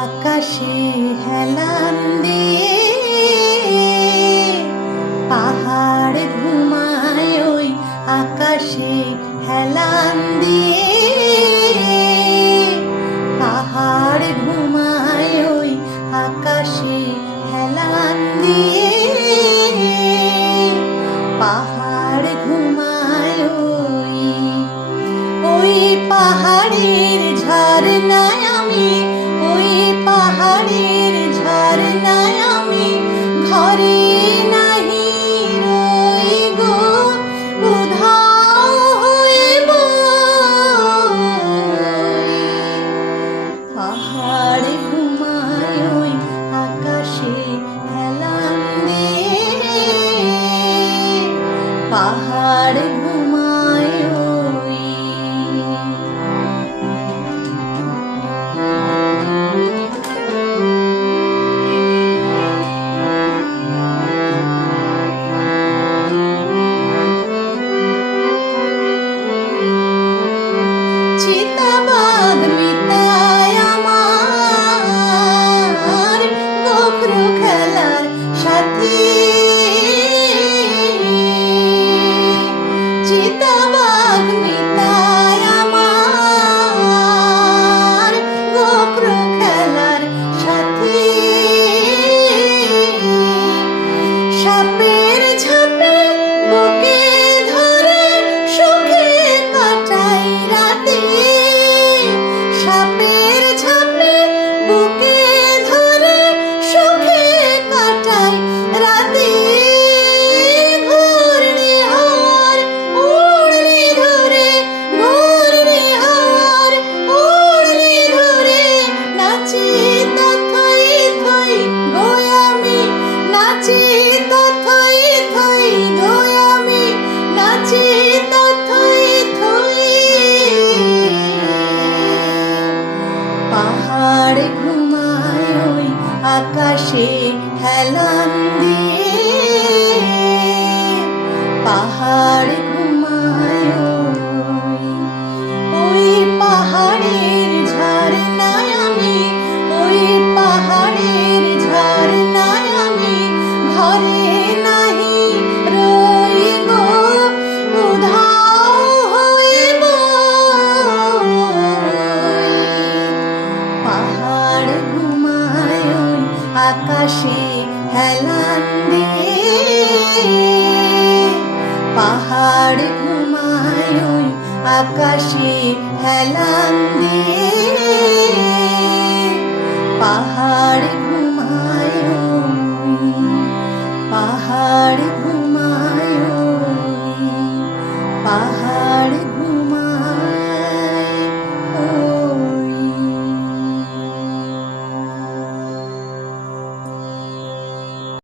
আকাশে হেলান দিয়ে পাহাড় ঘুমায় ওই আকাশে হেলান দিয়ে পাহাড় ঘুমায় ওই আকাশে হেলান দিয়ে পাহাড় ঘুমায় ওই পাহাড়ের ঝর্ণায় আমি ওই পাহাড়ের ঝর্ণায় আমি ঘরে নাহি রই গো উধাও হইব পাহাড় ঘুমায় ওই আকাশে হেলান দিয়ে পাহাড় ঘুমায় চিতাবাঘ মিতায় আমার গোখরো খেলার সাথী চিতাবাঘ মিতায় আমার গোখরো খেলার সাথী সাপের ঝাপে বুকে ধরে সুখে কাটাই রাতে সাপের ঝাপে বুকে ধরে সুখে কাটাই রাতে ঘূর্ণি হাওয়ার উড়নি ধরে ঘূর্ণি হাওয়ার উড়নি ধরে নাচি তথই থই গোয়ামি নাচি তথই থই গোয়ামি নাচি তথই থই পাহাড় ঘুমায় ওই আকাশে হেলান দিয়ে পাহাড় ঘুমায় ওই পাহাড়ের ঝর্ণায় আমি ওই পাহাড়ের ঝর্ণায় আমি ঘরে নাহি রই গো উধাও হইব পাহাড় ঘুমায় ওই আকাশে হেলান দিয়ে পাহাড় ঘুমায় ওই আকাশে হেলান দিয়ে